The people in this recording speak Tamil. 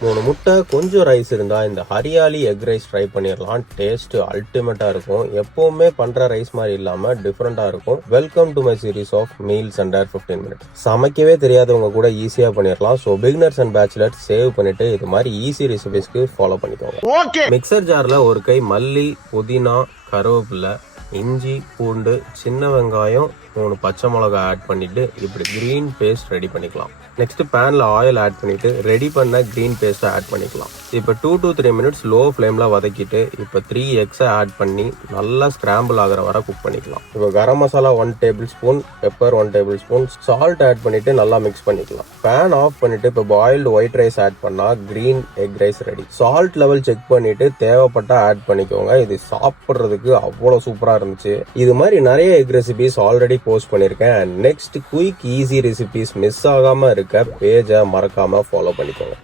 3 முட்டை கொஞ்சம் ரைஸ் இருந்தா இந்த ஹரியாலி எக் ரைஸ் ட்ரை பண்ணிடலாம். டேஸ்ட் அல்டிமேட்டா இருக்கும். எப்பவுமே பண்ற ரைஸ் மாதிரி இல்லாம டிஃபரெண்டா இருக்கும். Welcome to my series of meals under 15 minutes. சமைக்கவே தெரியாதவங்க கூட ஈஸியா பண்ணிடலாம். So beginners and bachelors save பண்ணிட்டு இது மாதிரி ஈஸி ரெசிபிஸ்க்கு ஃபாலோ பண்ணிக்கோங்க. மிக்சர் ஜார்ல ஒரு கை மல்லி, புதினா, கருவேப்பிலை, இஞ்சி, பூண்டு, சின்ன வெங்காயம், 3 பச்சை மிளகா ஆட் பண்ணிட்டு இப்படி கிரீன் பேஸ்ட் ரெடி பண்ணிக்கலாம். நெக்ஸ்ட் பேன்ல ஆயில் ஆட் பண்ணிட்டு ரெடி பண்ண கிரீன் பேஸ்ட்டை ஆட் பண்ணிக்கலாம். இப்போ 2 to 3 மினிட்ஸ் லோ ஃப்ளேம்ல வதக்கிட்டு இப்போ 3 எக்ஸை ஆட் பண்ணி நல்லா ஸ்கிராம்பிள் ஆகிற வரை குக் பண்ணிக்கலாம். இப்போ garam masala 1 table spoon, pepper 1 table spoon, salt add பண்ணிட்டு நல்லா மிக்ஸ் பண்ணிக்கலாம். பேன் ஆஃப் பண்ணிட்டு இப்போ பாயில்டு ஒயிட் ரைஸ் ஆட் பண்ணா green egg rice ready. Salt level check பண்ணிட்டு தேவைப்பட்டா ஆட் பண்ணிக்கோங்க. இது சாப்பிட்றதுக்கு அவ்வளோ சூப்பரா இருந்துச்சு. இது மாதிரி நிறைய எக் ரெசிபிஸ் ஆல்ரெடி போஸ்ட் பண்ணிருக்கேன். Next quick easy recipes miss ஆகாம இருக்க பேஜை மறக்காம ஃபாலோ பண்ணிக்கோங்க.